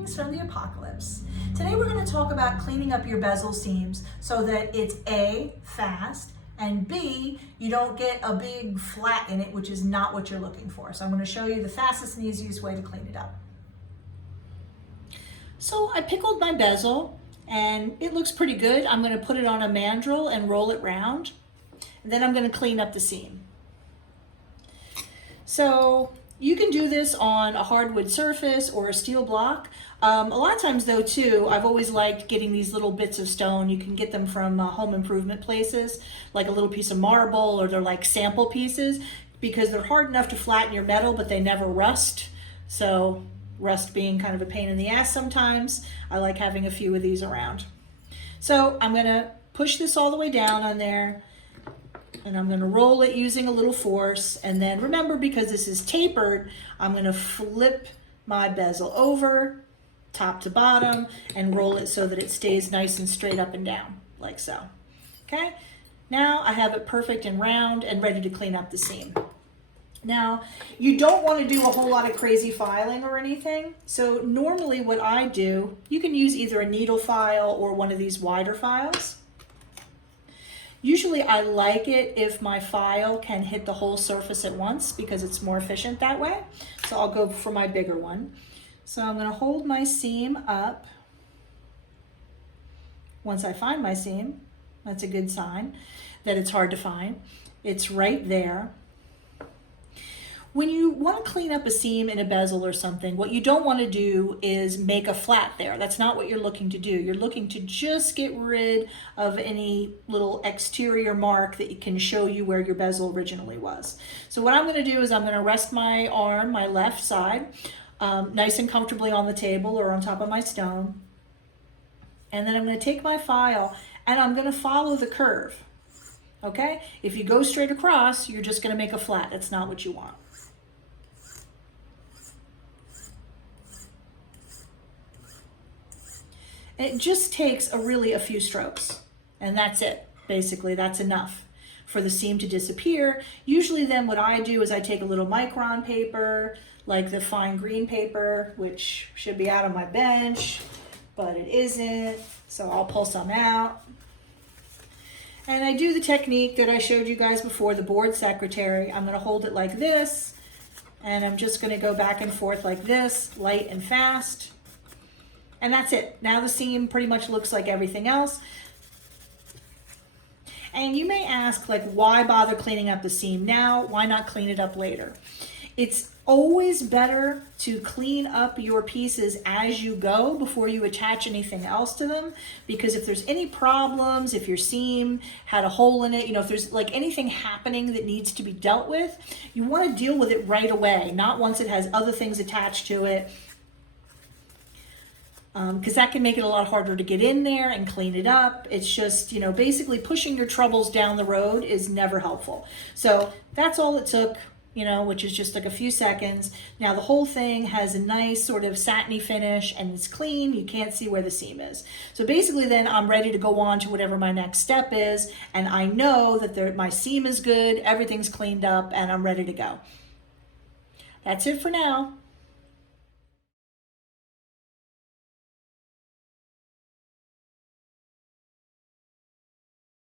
Greetings from the apocalypse. Today we're going to talk about cleaning up your bezel seams so that it's A, fast, and B, you don't get a big flat in it, which is not what you're looking for. So I'm going to show you the fastest and easiest way to clean it up. So I pickled my bezel and it looks pretty good. I'm going to put it on a mandrel and roll it round. And then I'm going to clean up the seam. So you can do this on a hardwood surface or a steel block. A lot of times though too, I've always liked getting these little bits of stone. You can get them from home improvement places, like a little piece of marble, or they're like sample pieces, because they're hard enough to flatten your metal, but they never rust. So rust being kind of a pain in the ass sometimes, I like having a few of these around. So I'm gonna push this all the way down on there, and I'm going to roll it using a little force. And then remember, because this is tapered, I'm going to flip my bezel over top to bottom and roll it so that it stays nice and straight up and down, like so. Okay, now I have it perfect and round and ready to clean up the seam. Now, you don't want to do a whole lot of crazy filing or anything. So normally what I do, you can use either a needle file or one of these wider files. Usually I like it if my file can hit the whole surface at once because it's more efficient that way. So I'll go for my bigger one. So I'm going to hold my seam up. Once I find my seam, that's a good sign that it's hard to find. It's right there. When you want to clean up a seam in a bezel or something, what you don't want to do is make a flat there. That's not what you're looking to do. You're looking to just get rid of any little exterior mark that can show you where your bezel originally was. So what I'm going to do is I'm going to rest my arm, my left side, nice and comfortably on the table or on top of my stone. And then I'm going to take my file and I'm going to follow the curve. Okay? If you go straight across, you're just going to make a flat. That's not what you want. It just takes a few strokes, and that's it. Basically, that's enough for the seam to disappear. Usually then what I do is I take a little micron paper, like the fine green paper, which should be out on my bench, but it isn't, so I'll pull some out. And I do the technique that I showed you guys before, the board secretary. I'm gonna hold it like this, and I'm just gonna go back and forth like this, light and fast. And that's it. Now the seam pretty much looks like everything else. And you may ask, like, why bother cleaning up the seam now? Why not clean it up later? It's always better to clean up your pieces as you go before you attach anything else to them, because if there's any problems, if your seam had a hole in it, you know, if there's like anything happening that needs to be dealt with, you want to deal with it right away, not once it has other things attached to it. Because that can make it a lot harder to get in there and clean it up. It's just, you know, basically pushing your troubles down the road is never helpful. So that's all it took, you know, which is just like a few seconds. Now the whole thing has a nice sort of satiny finish and it's clean. You can't see where the seam is. So basically then I'm ready to go on to whatever my next step is. And I know that my seam is good, everything's cleaned up, and I'm ready to go. That's it for now.